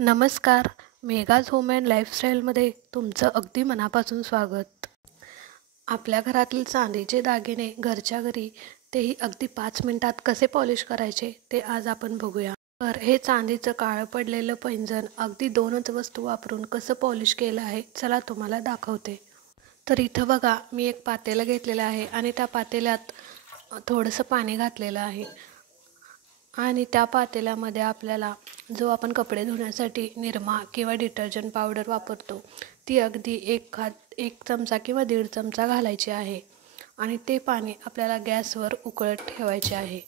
नमस्कार. मेघाज home and लाईफस्टाईलमध्ये तुमचं अगदी मनापासून स्वागत. आपल्या घरातील चांदीचे दागिने घरच्या घरी, तेही अगदी 5 मिनिटात कसे पॉलिश करायचे ते आज आपण बघूया. तर हे चांदीचं काळं पडलेलं पैंजण अगदी 2च वस्तू वापरून कसं पॉलिश केलं आहे, चला तुम्हाला दाखवते. तर इथं बघा, मी एक पातेलं घेतलेलं आहे आणि त्या पातेल्यात थोडंसं पाणी घातलेलं आहे आणि त्या पातेल्यामध्ये आपल्याला जो आपण कपडे धुण्यासाठी निरमा किंवा डिटर्जंट पावडर वापरतो ती अगदी एक चमचा किंवा 1.5 चमचा घालायची आहे आणि ते पाणी आपल्याला गॅसवर उकळत ठेवायचे आहे.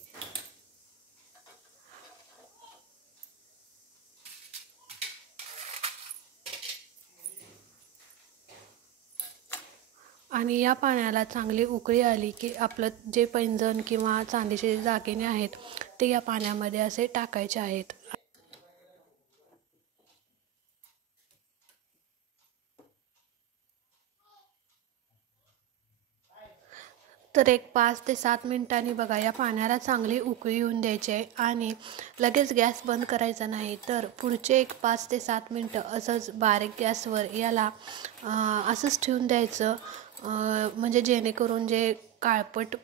आणि या पाण्याला चांगली उकळी आली की आपलं जे पैंजण किंवा चांदीचे दागिने आहेत ते या पाण्यामध्ये असे टाकायचे आहेत. तर एक 5 ते 7 मिनिटांनी बघा, या पाण्याला चांगली उकळी येऊन द्यायची आहे आणि लगेच गॅस बंद करायचा नाही. तर पुढचे एक 5 ते 7 मिनटं असंच बारीक गॅसवर याला असंच ठेवून द्यायचं, म्हणजे जेणेकरून जे काळपट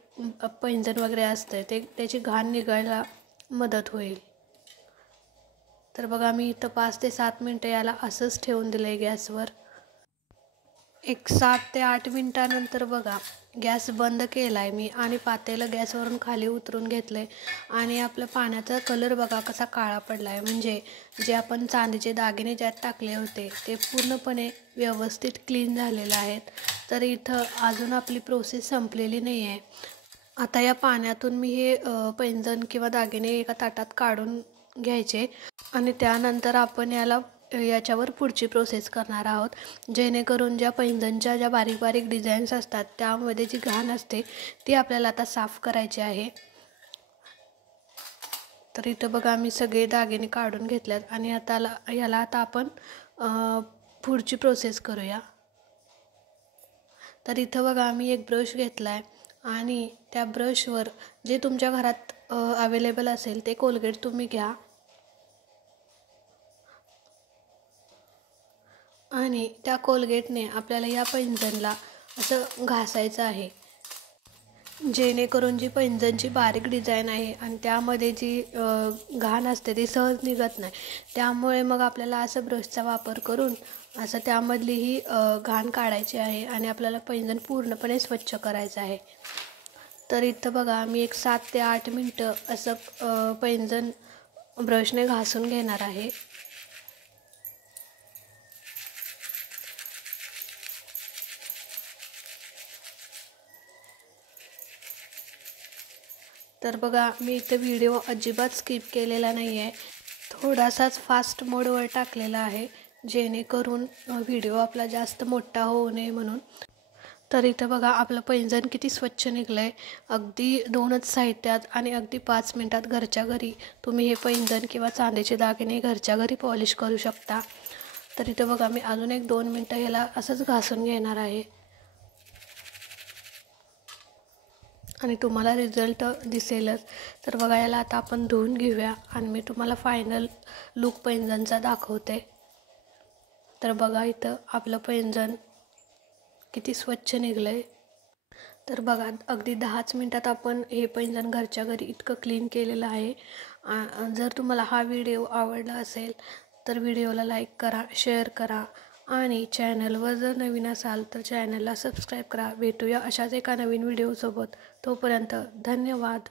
पैंजण वगैरे असतं ते त्याची घाण निघायला मदत होईल. तर बघा, मी इथं 5 ते 7 मिनटं याला असंच ठेवून दिलं आहे गॅसवर. एक 7 ते 8 मिनटानंतर बघा, गॅस बंद केला आहे मी आणि पातेलं गॅसवरून खाली उतरून घेतलं आहे आणि आपलं पाण्याचा कलर बघा कसा काळा पडला आहे, म्हणजे जे आपण चांदीचे दागिने ज्यात टाकले होते ते पूर्णपणे व्यवस्थित क्लीन झालेले आहेत. तर इथं अजून आपली प्रोसेस संपलेली नाही आहे. आता या पाण्यातून मी हे पैंजण किंवा दागिने एका ताटात काढून घ्यायचे आणि त्यानंतर आपण याच्यावर पुढची प्रोसेस करणार आहोत, जेणेकरून ज्या पैंजणच्या ज्या बारीक बारीक डिझाईन्स असतात त्यामध्ये जी घाण असते ती आपल्याला आता साफ करायची आहे. तर इथं बघा, मी सगळे दागिने काढून घेतल्यात आणि याला आता आपण पुढची प्रोसेस करूया. तर इथं बघा, मी एक ब्रश घेतला आहे आणि त्या ब्रशवर जे तुमच्या घरात अवेलेबल असेल ते कोलगेट तुम्ही घ्या आणि त्या कोलगेटने आपल्याला या पैंजणला असं घासायचं आहे, जेणेकरून जी पैंजणची बारीक डिझाईन आहे आणि त्यामध्ये जी घाण असते ती सहज निघत नाही. त्यामुळे मग आपल्याला असं ब्रशचा वापर करून असं त्यामधली ही घाण काढायची आहे आणि आपल्याला पैंजण पूर्णपणे स्वच्छ करायचं आहे. तर इथं बघा, मी एक 7 ते 8 मिनटं असं पैंजण ब्रशने घासून घेणार आहे. तर बघा, मी इथं व्हिडिओ अजिबात स्किप केलेला नाही आहे, थोडासाच फास्ट मोडवर टाकलेला आहे, जेणेकरून व्हिडिओ आपला जास्त मोठा होऊ नये म्हणून. तर इथं बघा, आपलं पैंजण किती स्वच्छ निघलं आहे. अगदी 2च साहित्यात आणि अगदी 5 मिनिटात घरच्या घरी तुम्ही हे पैंजण किंवा चांदीचे दागिने घरच्या घरी पॉलिश करू शकता. तर इथं बघा, मी अजून एक 2 मिनटं ह्याला असंच घासून घेणार आहे आणि तुम्हाला रिझल्ट दिसेलच. तर बघा, याला आता आपण धुवून घेऊया आणि मी तुम्हाला फायनल लुक पैंजणचा दाखवते. तर बघा, इथं आपलं पैंजण किती स्वच्छ निघलं आहे. तर बघा, अगदी 10च मिनिटात आपण हे पैंजण घरच्या घरी इतकं क्लीन केलेलं आहे. जर तुम्हाला हा व्हिडिओ आवडला असेल तर व्हिडिओला लाईक करा, शेअर करा आणि चॅनलवर जर नवीन असाल तर चॅनलला सबस्क्राईब करा. भेटूया अशाच एका नवीन व्हिडिओसोबत. तोपर्यंत धन्यवाद.